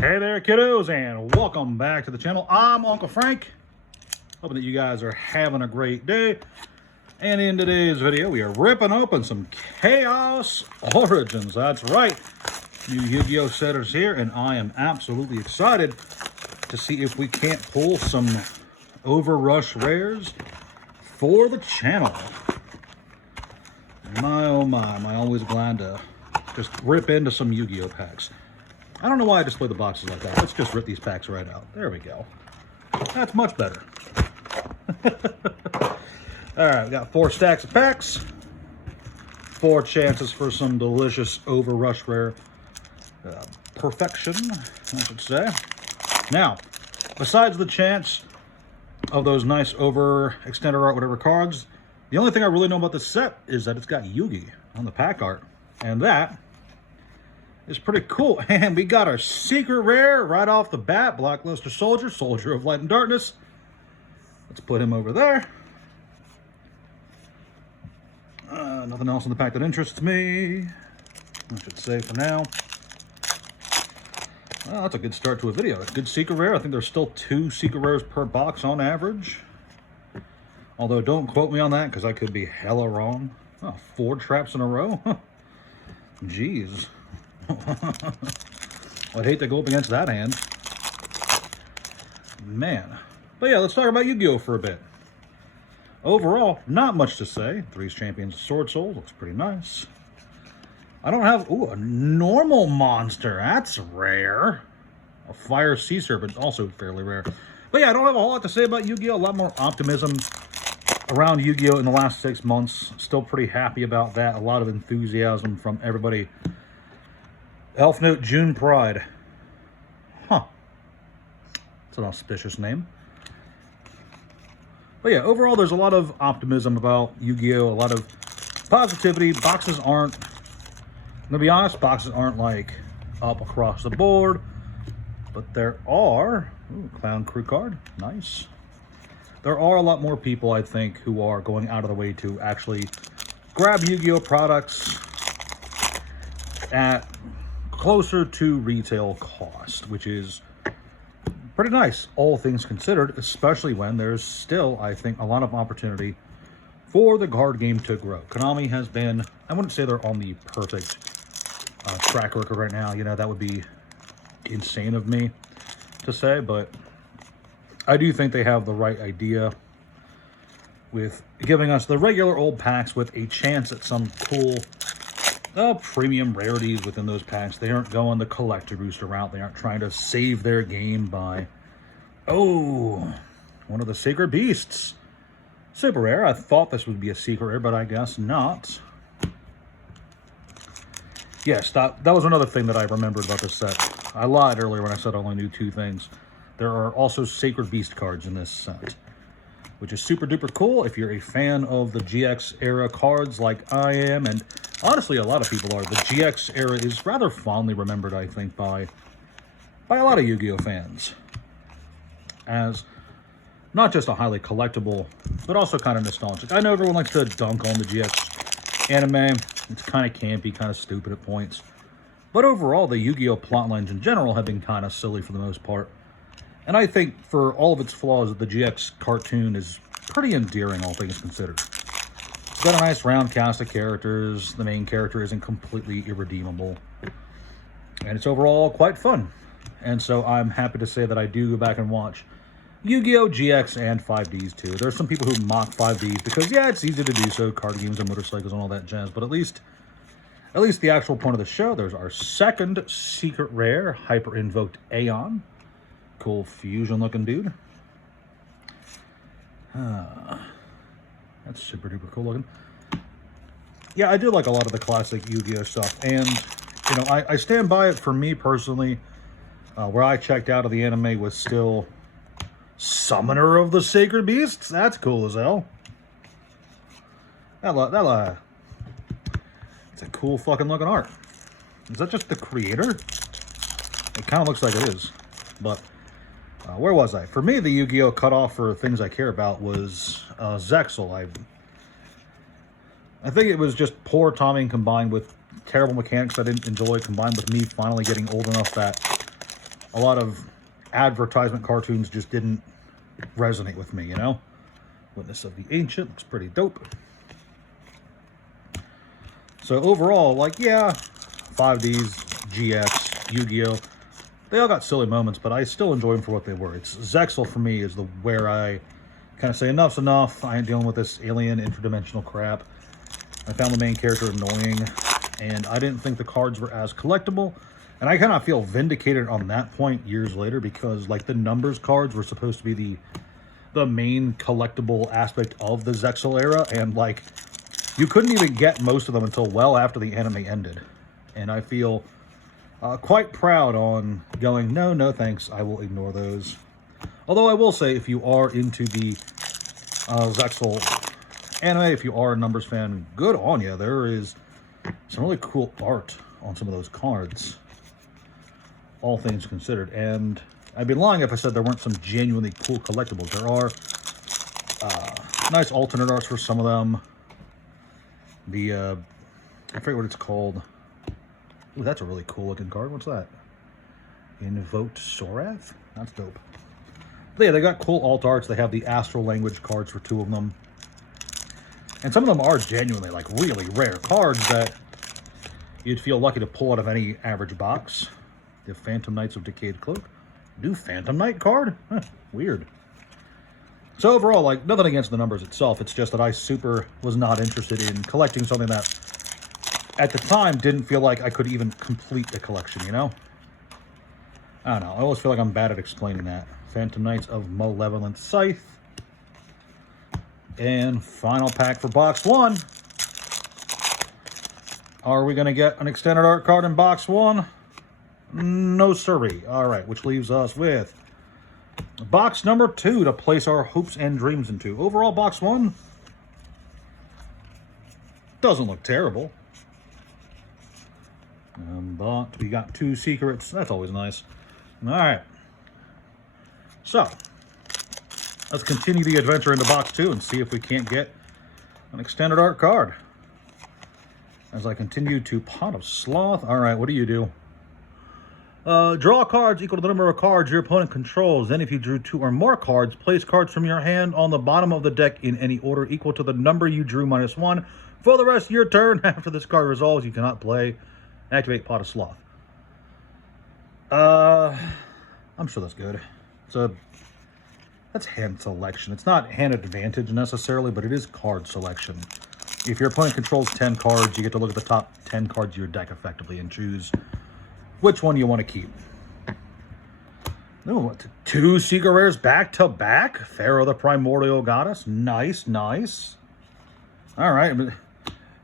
Hey there, kiddos, and welcome back to the channel. I'm Uncle Frank. Hoping that you guys are having a great day. And in today's video, we are ripping open some Chaos Origins. That's right. New Yu-Gi-Oh setters here, and I am absolutely excited to see if we can't pull some Overrush rares for the channel. My oh my, am I always glad to just rip into some Yu-Gi-Oh packs. I don't know why I display the boxes like that. Let's just rip these packs right out. There we go. That's much better. Alright, we got 4 stacks of packs. 4 chances for some delicious Overrush rare perfection, I should say. Now, besides the chance of those nice overextended art whatever cards, the only thing I really know about this set is that it's got Yugi on the pack art. And that is pretty cool. And we got our secret rare right off the bat. Blackluster Soldier, Soldier of Light and Darkness. Let's put him over there. Nothing else in the pack that interests me, I should say for now. Well, that's a good start to a video. Good secret rare. I think there's still 2 secret rares per box on average. Although, don't quote me on that, because I could be hella wrong. Oh, 4 traps in a row? Jeez. I'd hate to go up against that hand. Man. But yeah, let's talk about Yu-Gi-Oh for a bit. Overall, not much to say. Three's Champions Sword Soul looks pretty nice. I don't have... Ooh, a normal monster. That's rare. A Fire Sea Serpent, also fairly rare. But yeah, I don't have a whole lot to say about Yu-Gi-Oh! A lot more optimism around Yu-Gi-Oh! In the last 6 months. Still pretty happy about that. A lot of enthusiasm from everybody. Elf Note June Pride. Huh. It's an auspicious name. But yeah, overall, there's a lot of optimism about Yu-Gi-Oh! A lot of positivity. Boxes aren't... I'm gonna be honest, boxes aren't like up across the board. But there are... Ooh, Clown Crew card. Nice. There are a lot more people, I think, who are going out of the way to actually grab Yu-Gi-Oh! Products at closer to retail cost, which is pretty nice, all things considered, especially when there's still, I think, a lot of opportunity for the card game to grow. Konami has been, I wouldn't say they're on the perfect track record right now. You know, that would be insane of me to say, but I do think they have the right idea with giving us the regular old packs with a chance at some cool premium rarities within those packs. They aren't going the collector booster route. They aren't trying to save their game by, oh, one of the Sacred Beasts. Super rare. I thought this would be a secret rare, but I guess not. Yes, that was another thing that I remembered about this set. I lied earlier when I said I only knew 2 things. There are also Sacred Beast cards in this set, which is super duper cool if you're a fan of the GX era cards like I am, and honestly a lot of people are. The GX era is rather fondly remembered, I think, by a lot of Yu-Gi-Oh fans as not just a highly collectible, but also kind of nostalgic. I know everyone likes to dunk on the GX anime. It's kind of campy, kind of stupid at points. But overall, the Yu-Gi-Oh plotlines in general have been kind of silly for the most part. And I think for all of its flaws, the GX cartoon is pretty endearing, all things considered. It's got a nice round cast of characters. The main character isn't completely irredeemable. And it's overall quite fun. And so I'm happy to say that I do go back and watch Yu-Gi-Oh! GX and 5Ds too. There's some people who mock 5Ds because, yeah, it's easy to do so, card games and motorcycles and all that jazz. But at least the actual point of the show, there's our second secret rare, Hyper Invoked Aeon. Cool fusion looking dude. That's super duper cool looking. Yeah, I do like a lot of the classic Yu-Gi-Oh stuff, and you know, I stand by it. For me personally, where I checked out of the anime was still Summoner of the Sacred Beasts. That's cool as hell. It's a cool fucking looking art. Is that just the creator? It kind of looks like it is, but where was I? For me, the Yu-Gi-Oh cutoff for things I care about was Zexal. I think it was just poor timing combined with terrible mechanics I didn't enjoy, combined with me finally getting old enough that a lot of advertisement cartoons just didn't resonate with me, you know? Witness of the Ancient looks pretty dope. So overall, like, yeah, 5Ds, GX, Yu-Gi-Oh! They all got silly moments, but I still enjoy them for what they were. It's Zexal for me is where I kind of say enough's enough. I ain't dealing with this alien interdimensional crap. I found the main character annoying, and I didn't think the cards were as collectible. And I kind of feel vindicated on that point years later because, like, the numbers cards were supposed to be the main collectible aspect of the Zexal era, and, like, you couldn't even get most of them until well after the anime ended. And I feel quite proud on going, no thanks, I will ignore those. Although I will say, if you are into the Zexal anime, if you are a numbers fan, good on you. There is some really cool art on some of those cards, all things considered. And I'd be lying if I said there weren't some genuinely cool collectibles. There are nice alternate arts for some of them. The, I forget what it's called. Ooh, that's a really cool looking card. What's that? Invoked Sorath? That's dope. But yeah, they got cool alt arts. They have the astral language cards for 2 of them. And some of them are genuinely, like, really rare cards that you'd feel lucky to pull out of any average box. The Phantom Knights of Decayed Cloak. New Phantom Knight card? Huh, weird. So overall, like, nothing against the numbers itself. It's just that I was not interested in collecting something that, at the time, didn't feel like I could even complete the collection, you know? I don't know. I always feel like I'm bad at explaining that. Phantom Knights of Malevolent Scythe. And final pack for box 1. Are we going to get an extended art card in box 1? No siree. Alright, which leaves us with box number 2 to place our hopes and dreams into. Overall, box 1 doesn't look terrible. But we got 2 secrets. That's always nice. Alright. So, let's continue the adventure into box 2 and see if we can't get an extended art card. As I continue to Pot of Sloth. Alright, what do you do? Draw cards equal to the number of cards your opponent controls. Then if you drew 2 or more cards, place cards from your hand on the bottom of the deck in any order equal to the number you drew minus 1. For the rest of your turn, after this card resolves, you cannot play. Activate Pot of Sloth. I'm sure that's good. That's hand selection. It's not hand advantage necessarily, but it is card selection. If your opponent controls 10 cards, you get to look at the top 10 cards of your deck effectively and choose which one you want to keep. Ooh, 2 secret rares back to back. Pharaoh the Primordial Goddess. Nice, nice. All right.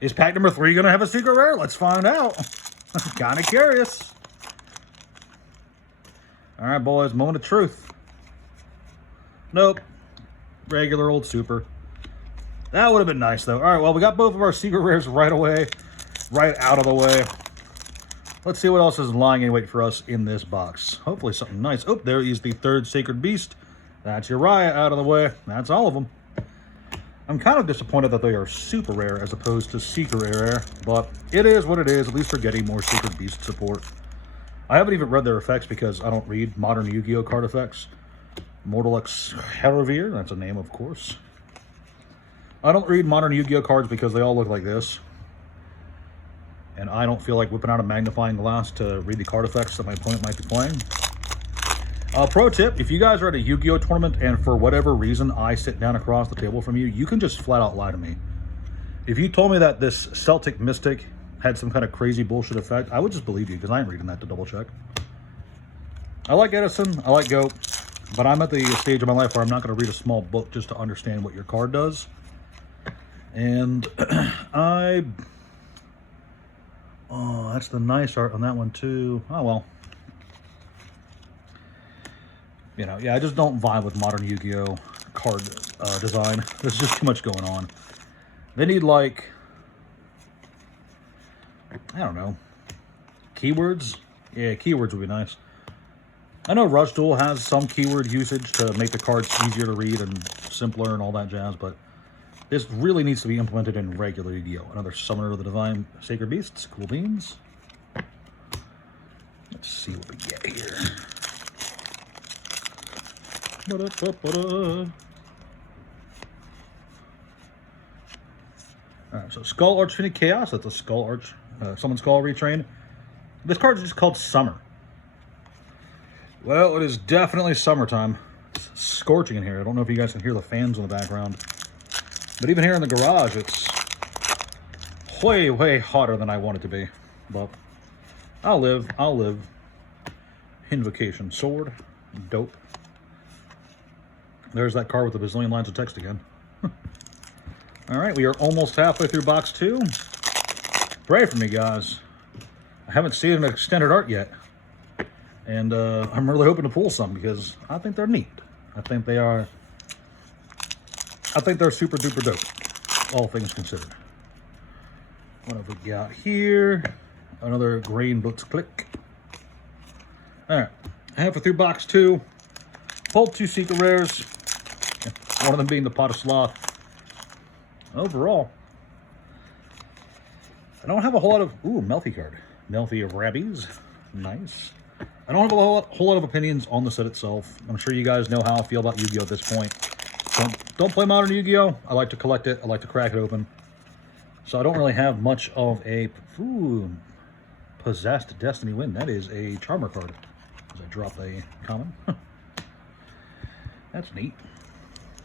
Is pack number 3 going to have a secret rare? Let's find out. I'm kind of curious. All right, boys. Moment of truth. Nope. Regular old super. That would have been nice, though. All right, well, we got both of our secret rares right away. Right out of the way. Let's see what else is lying in wait for us in this box. Hopefully something nice. Oh, there is the 3rd Sacred Beast. That's Uriah out of the way. That's all of them. I'm kind of disappointed that they are super rare as opposed to secret rare, but it is what it is. At least we're getting more Sacred Beast support. I haven't even read their effects because I don't read modern Yu-Gi-Oh! Card effects. Mortalix Herovir, that's a name, of course. I don't read modern Yu-Gi-Oh! Cards because they all look like this. And I don't feel like whipping out a magnifying glass to read the card effects that my opponent might be playing. Pro tip, if you guys are at a Yu-Gi-Oh! Tournament and for whatever reason I sit down across the table from you, you can just flat out lie to me. If you told me that this Celtic Mystic had some kind of crazy bullshit effect, I would just believe you because I ain't reading that to double check. I like Edison, I like Goat, but I'm at the stage of my life where I'm not going to read a small book just to understand what your card does. And oh, that's the nice art on that one too. Oh well. You know, yeah, I just don't vibe with modern Yu-Gi-Oh! Card design. There's just too much going on. They need, like, I don't know, keywords? Yeah, keywords would be nice. I know Rush Duel has some keyword usage to make the cards easier to read and simpler and all that jazz, but this really needs to be implemented in regular Yu-Gi-Oh! Another Summoner of the Divine Sacred Beasts. Cool beans. Let's see what we get here. Alright, so Skull Arch Finny Chaos. That's a Skull Arch. Someone's Skull retrained. This card is just called Summer. Well, it is definitely summertime. It's scorching in here. I don't know if you guys can hear the fans in the background. But even here in the garage, it's way, way hotter than I want it to be. But I'll live. I'll live. Invocation Sword. Dope. There's that card with a bazillion lines of text again. All right, we are almost halfway through box 2. Pray for me, guys. I haven't seen an extended art yet. And I'm really hoping to pull some because I think they're neat. I think they are. I think they're super duper dope, all things considered. What have we got here? Another Grain Books Click. All right, halfway through box 2. Pulled 2 secret rares. One of them being the Pot of Sloth. Overall, I don't have a whole lot of... Ooh, Melfi card. Melfi of Rabbies. Nice. I don't have a whole lot of opinions on the set itself. I'm sure you guys know how I feel about Yu-Gi-Oh! At this point. Don't play modern Yu-Gi-Oh! I like to collect it. I like to crack it open. So I don't really have much of a... Ooh, Possessed Destiny Wind. That is a Charmer card. As I drop a common. That's neat.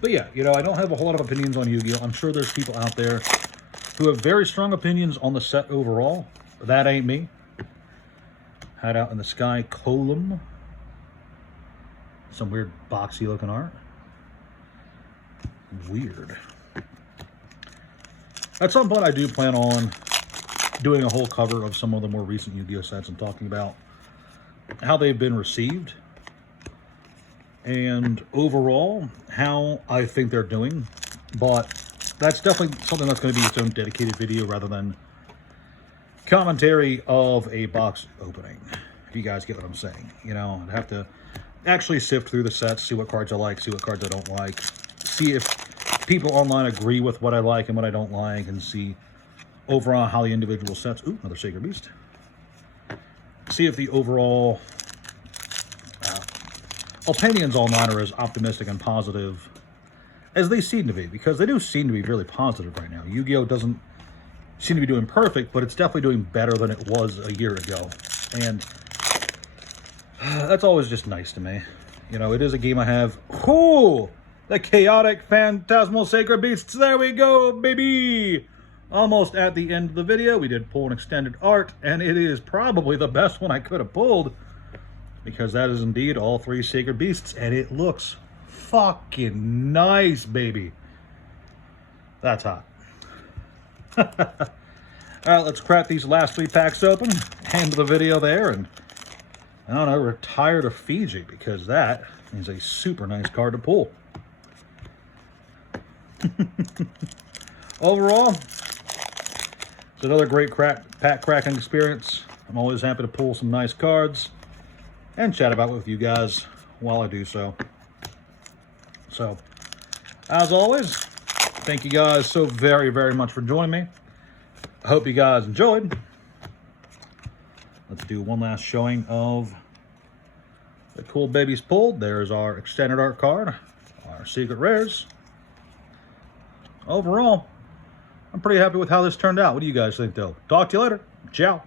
But yeah, you know, I don't have a whole lot of opinions on Yu-Gi-Oh! I'm sure there's people out there who have very strong opinions on the set overall. That ain't me. Hide Out in the Sky Column. Some weird boxy looking art. Weird. At some point I do plan on doing a whole cover of some of the more recent Yu-Gi-Oh! Sets and talking about how they've been received. And overall, how I think they're doing. But that's definitely something that's going to be its own dedicated video rather than commentary of a box opening. If you guys get what I'm saying. You know, I'd have to actually sift through the sets, see what cards I like, see what cards I don't like. See if people online agree with what I like and what I don't like, and see overall how the individual sets... Ooh, another Sacred Beast. See if the overall... opinions online are as optimistic and positive as they seem to be, because they do seem to be really positive right now. Yu-Gi-Oh! Doesn't seem to be doing perfect, but it's definitely doing better than it was a year ago. And that's always just nice to me. You know, it is a game I have. Ooh! The Chaotic Phantasmal Sacred Beasts. There we go, baby! Almost at the end of the video. We did pull an extended art, and it is probably the best one I could have pulled, because that is indeed all 3 Sacred Beasts, and it looks fucking nice, baby. That's hot. All right, let's crack these last 3 packs open. End the video there, and I don't know, retire to Fiji, because that is a super nice card to pull. Overall, it's another great pack cracking experience. I'm always happy to pull some nice cards and chat about it with you guys while I do so. So, as always, thank you guys so very, very much for joining me. I hope you guys enjoyed. Let's do one last showing of the cool babies pulled. There's our extended art card, our secret rares. Overall, I'm pretty happy with how this turned out. What do you guys think, though? Talk to you later. Ciao.